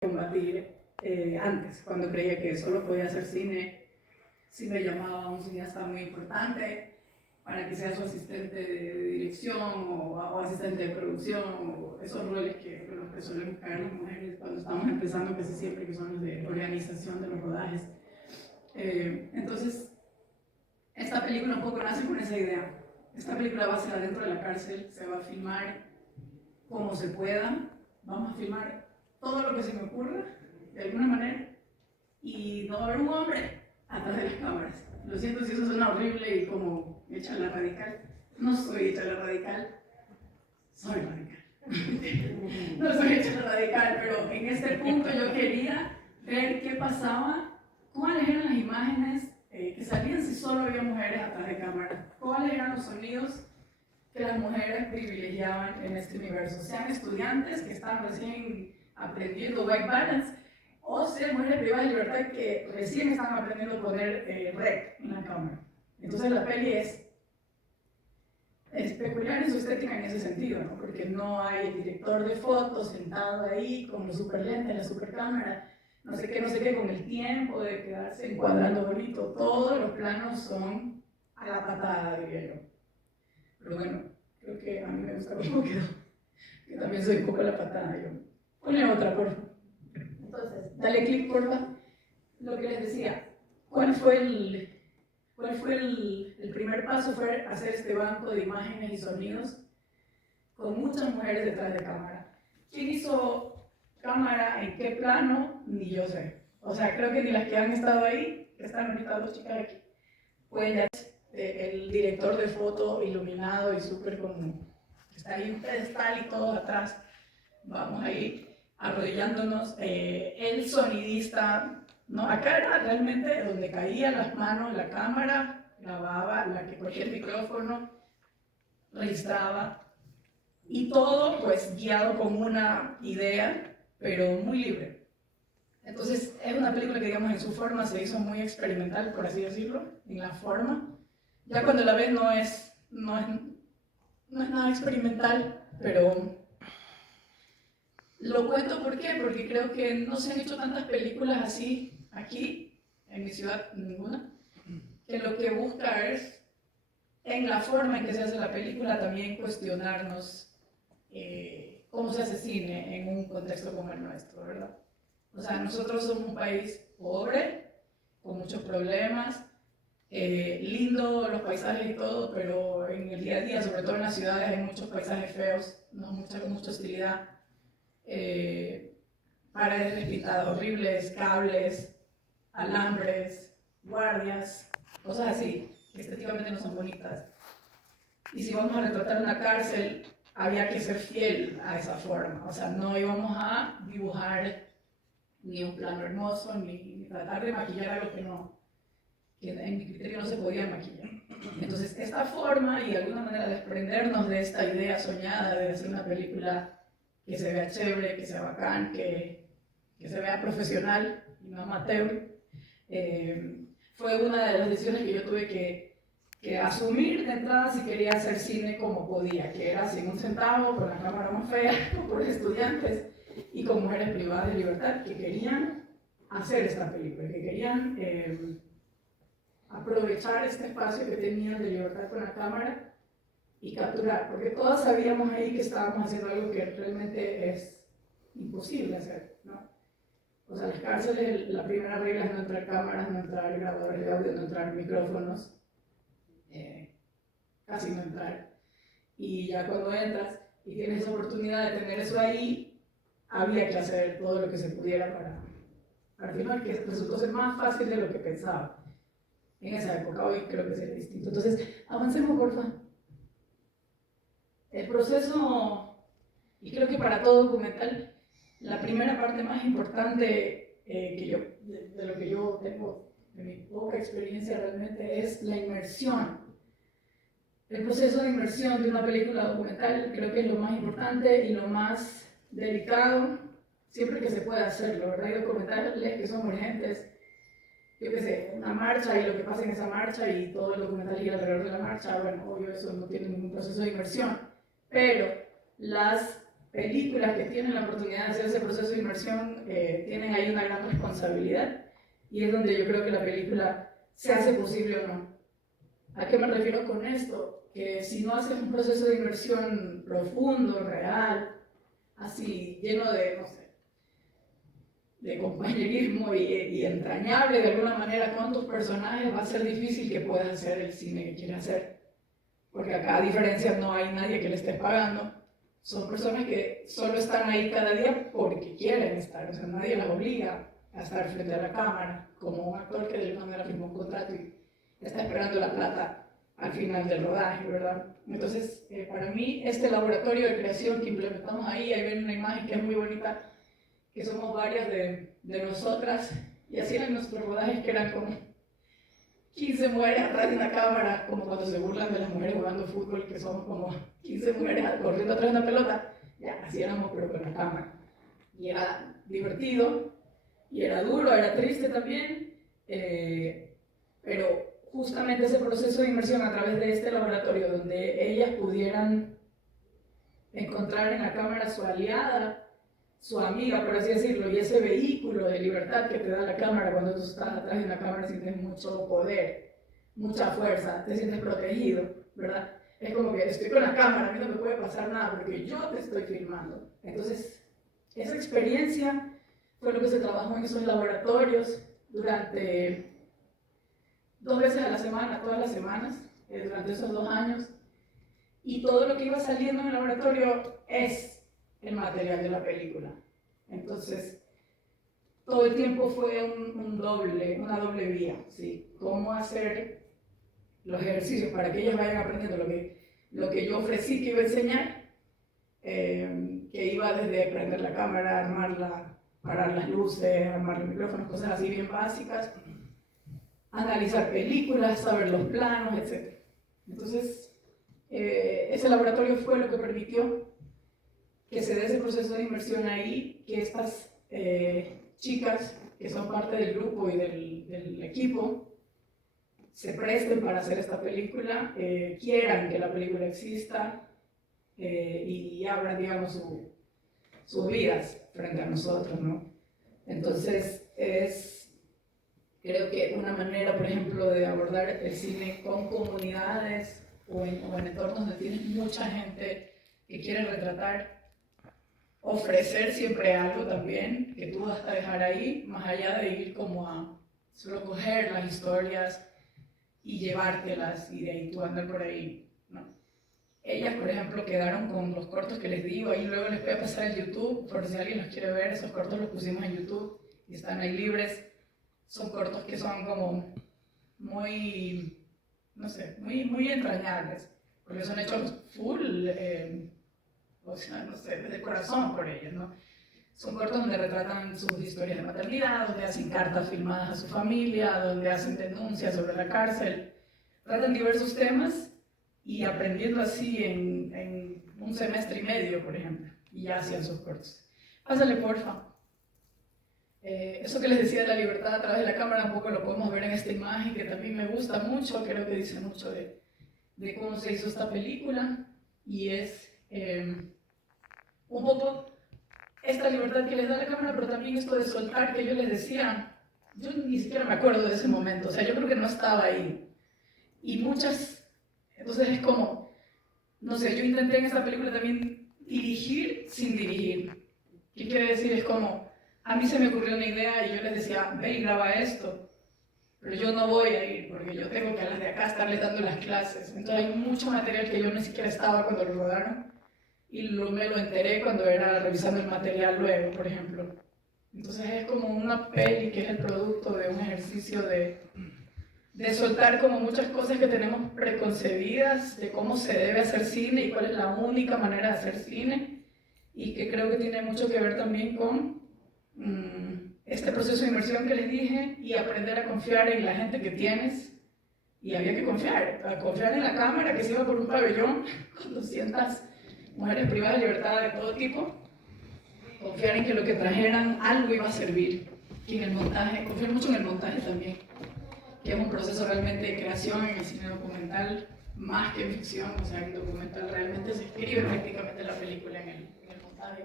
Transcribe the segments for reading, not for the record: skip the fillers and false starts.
combatir antes, cuando creía que solo podía hacer cine, si me llamaba a un cineasta muy importante para que sea su asistente de dirección o asistente de producción, o esos roles que suelen caer las mujeres cuando estamos empezando casi siempre, que son los de organización de los rodajes. Entonces, esta película un poco nace con esa idea. Esta película va a ser adentro de la cárcel, se va a filmar como se pueda, vamos a filmar todo lo que se me ocurra, de alguna manera, y no va a haber un hombre atrás de las cámaras. Lo siento si eso suena horrible y como hecha la radical. No soy hecha la radical, soy radical. No soy hecha la radical, pero en este punto yo quería ver qué pasaba, cuáles eran las imágenes que salían si solo había mujeres atrás de cámara, cuáles eran los sonidos que las mujeres privilegiaban en este universo, sean estudiantes que están recién aprendiendo white balance, o sean mujeres privadas de libertad que recién están aprendiendo a poner rec en la cámara. Entonces la peli es peculiar en su estética en ese sentido, ¿no? Porque no hay el director de fotos sentado ahí con los super lentes, la super cámara, no sé qué, con el tiempo de quedarse encuadrando bonito. Todos los planos son a la patada, diría yo. Pero bueno, creo que a mí me gusta cómo quedó, que también soy un poco a la patada yo. Ponle otra, por favor. Entonces, dale clic, porfa. Lo que les decía, ¿cuál fue el primer paso? Fue hacer este banco de imágenes y sonidos con muchas mujeres detrás de cámara. ¿Quién hizo cámara en qué plano? Ni yo sé. O sea, creo que ni las que han estado ahí, que están ahorita dos chicas aquí, pueden ya el director de foto iluminado y súper como, está ahí un pedestal y todo atrás. Vamos ahí arrodillándonos, el sonidista, ¿no? Acá era realmente donde caían las manos, la cámara grababa, cualquier micrófono registraba, y todo pues guiado con una idea, pero muy libre. Entonces es una película que, digamos, en su forma se hizo muy experimental, por así decirlo, en la forma. Ya cuando la ves no es nada experimental, pero lo cuento ¿por qué? Porque creo que no se han hecho tantas películas así aquí, en mi ciudad, ninguna, que lo que busca es, en la forma en que se hace la película, también cuestionarnos cómo se hace cine en un contexto como el nuestro, ¿verdad? O sea, nosotros somos un país pobre, con muchos problemas, lindo los paisajes y todo, pero en el día a día, sobre todo en las ciudades, hay muchos paisajes feos, ¿no? mucha hostilidad. Paredes despintadas horribles, cables, alambres, guardias, cosas así, que estéticamente no son bonitas. Y si vamos a retratar una cárcel, había que ser fiel a esa forma, o sea, no íbamos a dibujar ni un plano hermoso, ni tratar de maquillar algo que en mi criterio no se podía maquillar. Entonces, esta forma y de alguna manera desprendernos de esta idea soñada de hacer una película que se vea chévere, que sea bacán, que se vea profesional y no amateur, fue una de las decisiones que yo tuve que asumir de entrada si quería hacer cine como podía, que era sin un centavo, con la cámara más fea, por estudiantes y con mujeres privadas de libertad que querían hacer esta película, que querían aprovechar este espacio que tenían de libertad con la cámara y capturar, porque todas sabíamos ahí que estábamos haciendo algo que realmente es imposible hacer, ¿no? O sea, las cárceles, la primera regla es no entrar cámaras, no entrar grabadores de audio, no entrar micrófonos, casi no entrar. Y ya cuando entras y tienes esa oportunidad de tener eso ahí, había que hacer todo lo que se pudiera para filmar, que resultó ser más fácil de lo que pensaba en esa época. Hoy creo que sería distinto. Entonces, avancemos, porfa. El proceso, y creo que para todo documental, la primera parte más importante de lo que yo tengo, de mi poca experiencia realmente, es la inmersión. El proceso de inmersión de una película documental creo que es lo más importante y lo más delicado, siempre que se pueda hacerlo, ¿verdad? Hay documentales que son urgentes, yo qué sé, una marcha y lo que pasa en esa marcha y todo el documental gira alrededor de la marcha, bueno, obvio eso no tiene ningún proceso de inmersión, pero las películas que tienen la oportunidad de hacer ese proceso de inmersión dirección tienen ahí una gran responsabilidad y es donde yo creo que la película se hace posible o no. ¿A qué me refiero con esto? Que si no haces un proceso de inmersión profundo, real, así, lleno de, no sé, de compañerismo y entrañable de alguna manera con tus personajes, va a ser difícil que puedas hacer el cine que quieres hacer. Porque acá, a diferencia, no hay nadie que le esté pagando. Son personas que solo están ahí cada día porque quieren estar. O sea, nadie las obliga a estar frente a la cámara, como un actor que de alguna manera firmó un contrato y está esperando la plata al final del rodaje, ¿verdad? Entonces, para mí, este laboratorio de creación que implementamos ahí ven una imagen que es muy bonita, que somos varias de nosotras, y así eran nuestros rodajes, que eran como 15 mujeres atrás de una cámara, como cuando se burlan de las mujeres jugando fútbol, que somos como 15 mujeres corriendo atrás de una pelota. Ya, así éramos, pero con la cámara. Y era divertido, y era duro, era triste también, pero justamente ese proceso de inmersión a través de este laboratorio, donde ellas pudieran encontrar en la cámara su aliada, su amiga, por así decirlo, y ese vehículo de libertad que te da la cámara. Cuando tú estás atrás de una cámara sientes mucho poder, mucha fuerza, te sientes protegido, ¿verdad? Es como que estoy con la cámara, a mí no me puede pasar nada porque yo te estoy filmando. Entonces, esa experiencia fue lo que se trabajó en esos laboratorios durante 2 veces a la semana, todas las semanas, durante esos 2 años. Y todo lo que iba saliendo en el laboratorio es el material de la película. Entonces, todo el tiempo fue una doble vía, ¿sí? Cómo hacer los ejercicios para que ellos vayan aprendiendo lo que yo ofrecí que iba a enseñar, que iba desde prender la cámara, armarla, parar las luces, armar los micrófonos, cosas así bien básicas, analizar películas, saber los planos, etc. Entonces, ese laboratorio fue lo que permitió que se dé ese proceso de inmersión ahí, que estas chicas que son parte del grupo y del equipo se presten para hacer esta película, quieran que la película exista y abran, digamos, sus vidas frente a nosotros, ¿no? Entonces, creo que una manera, por ejemplo, de abordar el cine con comunidades o en entornos donde tienes mucha gente que quiere retratar, ofrecer siempre algo también que tú vas a dejar ahí, más allá de ir como a solo coger las historias y llevártelas y de ahí tú andar por ahí, ¿no? Ellas, por ejemplo, quedaron con los cortos que les digo, ahí luego les voy a pasar el YouTube, por si alguien los quiere ver, esos cortos los pusimos en YouTube y están ahí libres. Son cortos que son como muy, no sé, muy entrañables, porque son hechos full, o sea, no sé, desde el corazón por ellos, ¿no? Son cortos donde retratan sus historias de maternidad, donde hacen cartas filmadas a su familia, donde hacen denuncias sobre la cárcel. Tratan diversos temas y aprendiendo así en 1 semestre y medio, por ejemplo, y ya hacían sus cortos. Pásale, porfa. Eso que les decía de la libertad a través de la cámara, un poco lo podemos ver en esta imagen, que también me gusta mucho, creo que dice mucho de cómo se hizo esta película, y es un poco esta libertad que les da la cámara, pero también esto de soltar, que yo les decía, yo ni siquiera me acuerdo de ese momento, o sea, yo creo que no estaba ahí, y muchas, entonces es como, no sé, yo intenté en esta película también dirigir sin dirigir. ¿Qué quiere decir? Es como, a mí se me ocurrió una idea y yo les decía, ve y graba esto, pero yo no voy a ir porque yo tengo que a las de acá estarles dando las clases. Entonces hay mucho material que yo ni siquiera estaba cuando lo rodaron y me lo enteré cuando era revisando el material luego, por ejemplo. Entonces es como una peli que es el producto de un ejercicio de soltar como muchas cosas que tenemos preconcebidas de cómo se debe hacer cine y cuál es la única manera de hacer cine, y que creo que tiene mucho que ver también con este proceso de inmersión que les dije, y aprender a confiar en la gente que tienes. Y había que confiar en la cámara que se iba por un pabellón con 200 mujeres privadas de libertad de todo tipo, confiar en que lo que trajeran algo iba a servir, y en el montaje, confiar mucho en el montaje también, que es un proceso realmente de creación en el cine documental, más que en ficción. O sea, en documental realmente se escribe prácticamente la película en el montaje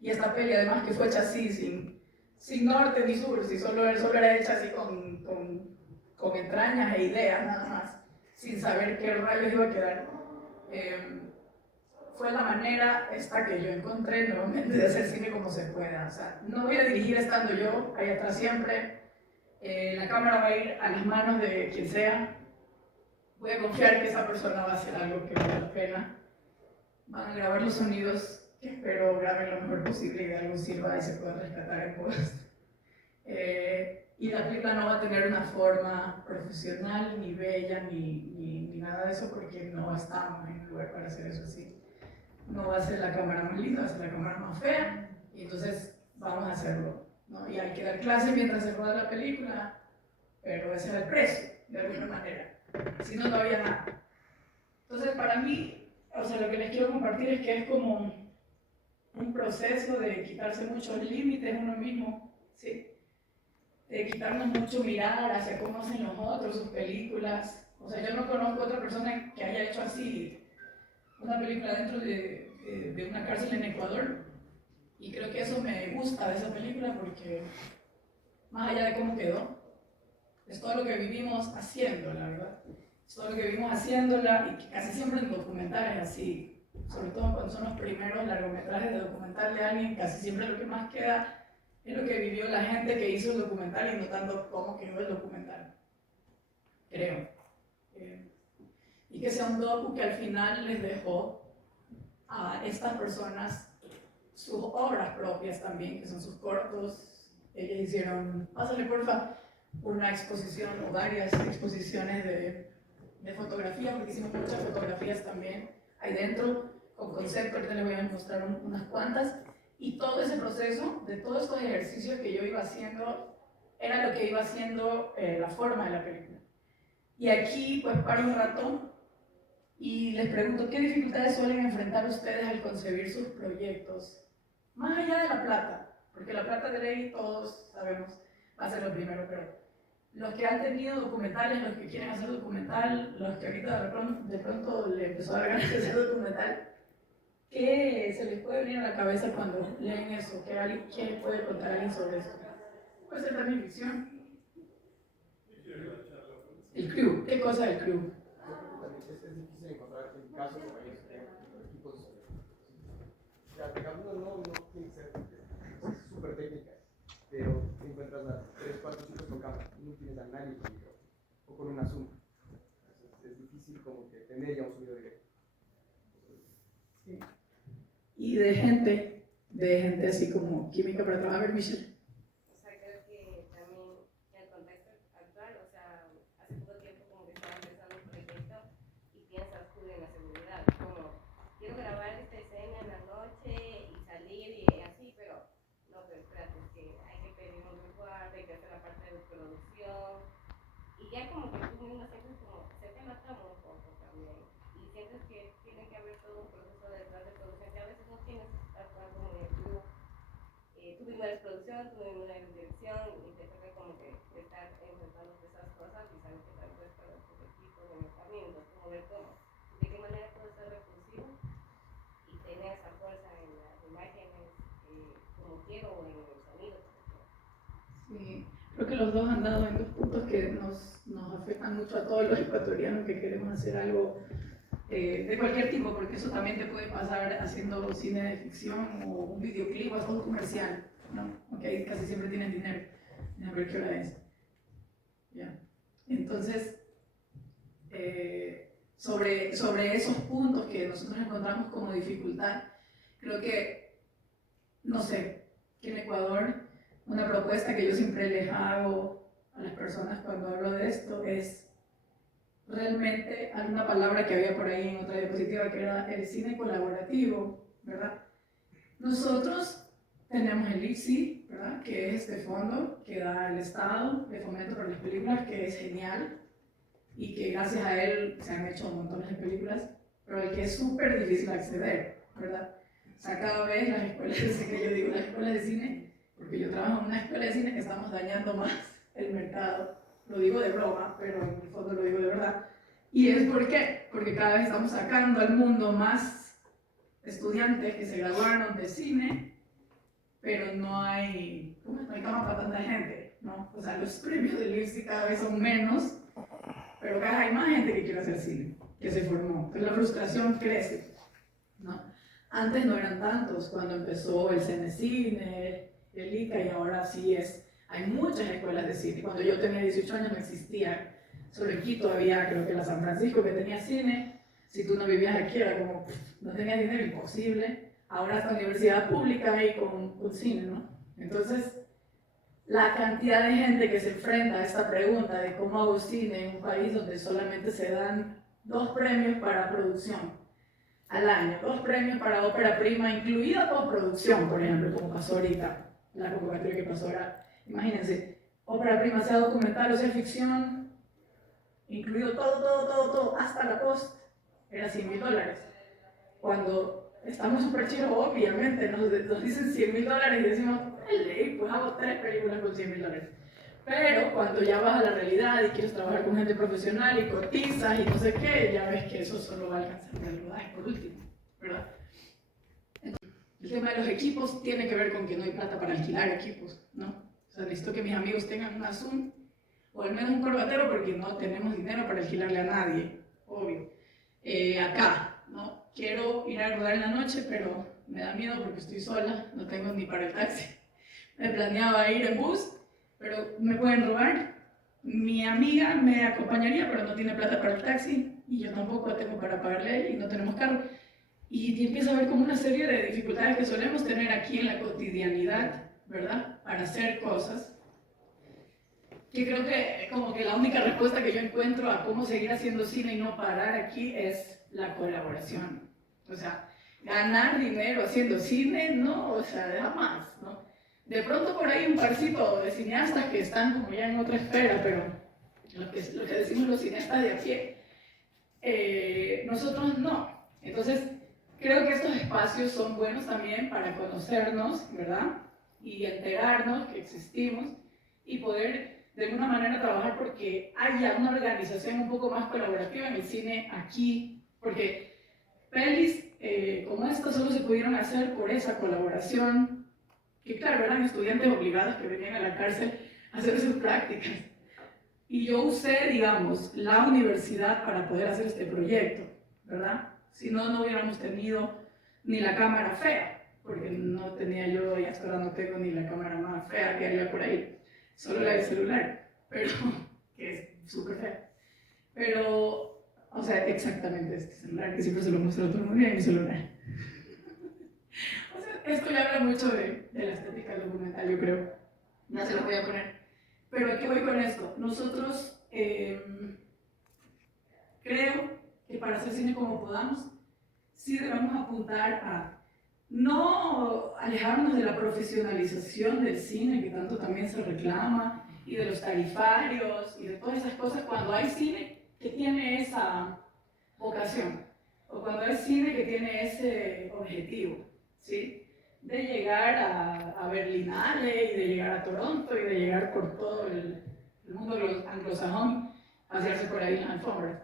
Y esta peli además que fue hecha así, sin norte ni sur, solo era hecha así con entrañas e ideas nada más, sin saber qué rayos iba a quedar. Fue la manera esta que yo encontré nuevamente de hacer cine como se pueda. O sea, no voy a dirigir estando yo ahí atrás siempre. La cámara va a ir a las manos de quien sea. Voy a confiar que esa persona va a hacer algo que vale la pena. Van a grabar los sonidos que espero graben lo mejor posible y de algo sirva y se pueda rescatar en post. Y la película no va a tener una forma profesional, ni bella, ni nada de eso, porque no estamos en un lugar para hacer eso así. No va a ser la cámara más linda, va a ser la cámara más fea, y entonces vamos a hacerlo, ¿no? Y hay que dar clases mientras se roda la película, pero ese era el precio, de alguna manera. Si no, no había nada. Entonces, para mí, o sea, lo que les quiero compartir es que es como un proceso de quitarse muchos límites uno mismo, ¿sí? De quitarnos mucho mirar hacia cómo hacen los otros sus películas. O sea, yo no conozco otra persona que haya hecho así una película dentro de una cárcel en Ecuador, y creo que eso me gusta de esa película porque más allá de cómo quedó, es todo lo que vivimos haciendo, la verdad. Es todo lo que vivimos haciéndola, y que casi siempre en documentales así, sobre todo cuando son los primeros largometrajes de documental de alguien, casi siempre lo que más queda es lo que vivió la gente que hizo el documental y no tanto cómo quedó el documental, creo. Y que sea un docu que al final les dejó a estas personas sus obras propias también, que son sus cortos. Ellas hicieron, pásale porfa, una exposición o varias exposiciones de fotografía, porque hicimos muchas fotografías también ahí dentro, con concepto. Ahorita les voy a mostrar unas cuantas. Y todo ese proceso, de todos estos ejercicios que yo iba haciendo, era lo que iba haciendo la forma de la película. Y aquí pues paro un rato y les pregunto, ¿qué dificultades suelen enfrentar ustedes al concebir sus proyectos? Más allá de la plata, porque la plata de ley todos sabemos va a ser lo primero, pero los que han tenido documentales, los que quieren hacer documental, los que ahorita de pronto le empezó a dar ganas de hacer documental, ¿qué se les puede venir a la cabeza cuando leen eso? ¿Qué puede contar alguien sobre esto? Puede ser también ficción. El crew, ¿qué cosa es el crew? Es difícil encontrar casos como ellos, equipos. O sea, cada uno no tiene que ser súper técnica, pero te encuentras a 3, 4 chicos con cámara, no tienes a nadie con micrófono o con una Zoom. Es difícil como que tener ya un sonido directo. Sí. Y de gente así como química para trabajar. A ver, Michelle. Ya como que tú mismo sientes como se te mata un poco también y sientes que tiene que haber todo un proceso detrás de producción que a veces no tienes que estar tan como en el club. Tú mismo eres producción, tú mismo eres dirección y te toca como que estar enfrentando esas cosas y saber que tal vez para tus equipos en el camino, entonces como ver cómo, de qué manera puedes ser recursivo y tener esa fuerza en las imágenes como quiero o en el sonido. Sí. Creo que los dos han dado en dos puntos que nos afectan mucho a todos los ecuatorianos que queremos hacer algo de cualquier tipo, porque eso también te puede pasar haciendo cine de ficción o un videoclip o hasta un comercial, ¿no? Aunque ahí casi siempre tienen dinero. A ver qué hora es. Ya. Entonces, sobre esos puntos que nosotros encontramos como dificultad, creo que, no sé, que en Ecuador una propuesta que yo siempre les hago a las personas cuando hablo de esto es realmente alguna palabra que había por ahí en otra diapositiva que era el cine colaborativo, ¿verdad? Nosotros tenemos el IFSI, ¿verdad? Que es este fondo que da el Estado de fomento para las películas, que es genial y que gracias a él se han hecho montones de películas, pero al que es súper difícil acceder, ¿verdad? O sea, cada vez las escuelas de cine, yo digo las escuelas de cine, porque yo trabajo en una escuela de cine que estamos dañando más el mercado. Lo digo de broma, pero en el fondo lo digo de verdad. ¿Y es por qué? Porque cada vez estamos sacando al mundo más estudiantes que se graduaron de cine pero no hay cama para tanta gente, ¿no? O sea, los premios del IFSI cada vez son menos, pero cada vez hay más gente que quiere hacer cine, que se formó. Entonces la frustración crece, ¿no? Antes no eran tantos, cuando empezó el CNCine, el ICA, y ahora sí hay muchas escuelas de cine. Cuando yo tenía 18 años no existía. Solo en Quito había, creo que la San Francisco, que tenía cine. Si tú no vivías aquí era como, no tenías dinero, imposible. Ahora esta universidad pública ahí con cine, ¿no? Entonces, la cantidad de gente que se enfrenta a esta pregunta de cómo hago cine en un país donde solamente se dan 2 premios para producción al año, 2 premios para ópera prima, incluida postproducción, por ejemplo, como pasó ahorita, la convocatoria que pasó ahora. Imagínense, ópera prima, sea documental o sea ficción, incluido todo, hasta la post, era $100,000. Cuando estamos súper chidos, obviamente, nos dicen $100,000 y decimos, ley, pues hago 3 películas con $100,000. Pero cuando ya vas a la realidad y quieres trabajar con gente profesional y cotizas y no sé qué, ya ves que eso solo va a alcanzar el rodaje por último, ¿verdad? Entonces, el tema de los equipos tiene que ver con que no hay plata para alquilar equipos, ¿no? O sea, necesito que mis amigos tengan una Zoom o al menos un corbatero porque no tenemos dinero para alquilarle a nadie, obvio. Acá, ¿no? Quiero ir a rodar en la noche, pero me da miedo porque estoy sola, no tengo ni para el taxi. Me planeaba ir en bus, pero me pueden robar. Mi amiga me acompañaría, pero no tiene plata para el taxi y yo tampoco tengo para pagarle y no tenemos carro. Y empieza a haber como una serie de dificultades que solemos tener aquí en la cotidianidad, ¿verdad? Para hacer cosas. Que creo que como que la única respuesta que yo encuentro a cómo seguir haciendo cine y no parar aquí es la colaboración. O sea, ganar dinero haciendo cine, no, o sea, jamás, ¿no? De pronto por ahí un parcito de cineastas que están como ya en otra esfera, pero lo que decimos los cineastas de a pie, nosotros no. Entonces, creo que estos espacios son buenos también para conocernos, ¿verdad? Y enterarnos que existimos y poder de alguna manera trabajar porque haya una organización un poco más colaborativa en el cine aquí, porque pelis como esta solo se pudieron hacer por esa colaboración, que claro, eran estudiantes obligados que venían a la cárcel a hacer sus prácticas. Y yo usé, digamos, la universidad para poder hacer este proyecto, ¿verdad? Si no, no hubiéramos tenido ni la cámara fea, porque no tenía yo, y hasta ahora no tengo ni la cámara más fea que había por ahí, solo la del celular, pero que es súper fea. Pero, o sea, exactamente este celular, que siempre se lo muestro a todo el mundo, y mi celular. O sea, esto ya habla mucho de la estética del documental, yo creo. Ya se lo voy a poner. Pero ¿a qué voy con esto? Nosotros creo que para hacer cine como podamos, sí debemos apuntar a no alejarnos de la profesionalización del cine, que tanto también se reclama, y de los tarifarios, y de todas esas cosas, cuando hay cine que tiene esa vocación, o cuando hay cine que tiene ese objetivo, ¿sí? De llegar a Berlinale, y de llegar a Toronto, y de llegar por todo el mundo anglosajón, pasearse por ahí en las alfombras.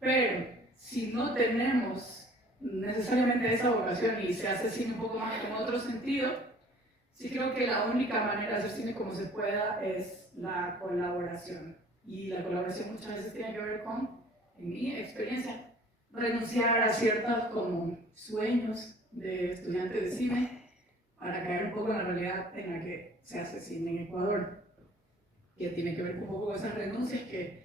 Pero si no tenemos necesariamente esa vocación y se hace cine un poco más en otro sentido, sí creo que la única manera de hacer cine como se pueda es la colaboración. Y la colaboración muchas veces tiene que ver con, en mi experiencia, renunciar a ciertos como sueños de estudiantes de cine para caer un poco en la realidad en la que se hace cine en Ecuador, que tiene que ver un poco con esas renuncias que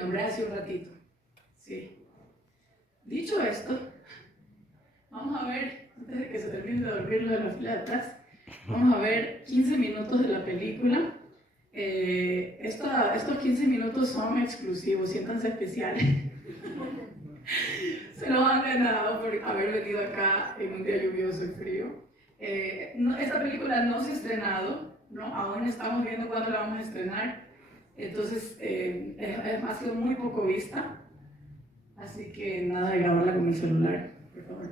nombré hace un ratito. Sí. Dicho esto, vamos a ver, antes de que se termine de dormir lo de la fila de atrás, vamos a ver 15 minutos de la película. Estos 15 minutos son exclusivos, siéntanse especiales. Se los han ganado por haber venido acá en un día lluvioso y frío. Esta película no se ha estrenado, ¿no? Aún estamos viendo cuándo la vamos a estrenar. Entonces, ha sido muy poco vista. Así que nada de grabarla con mi celular, por favor.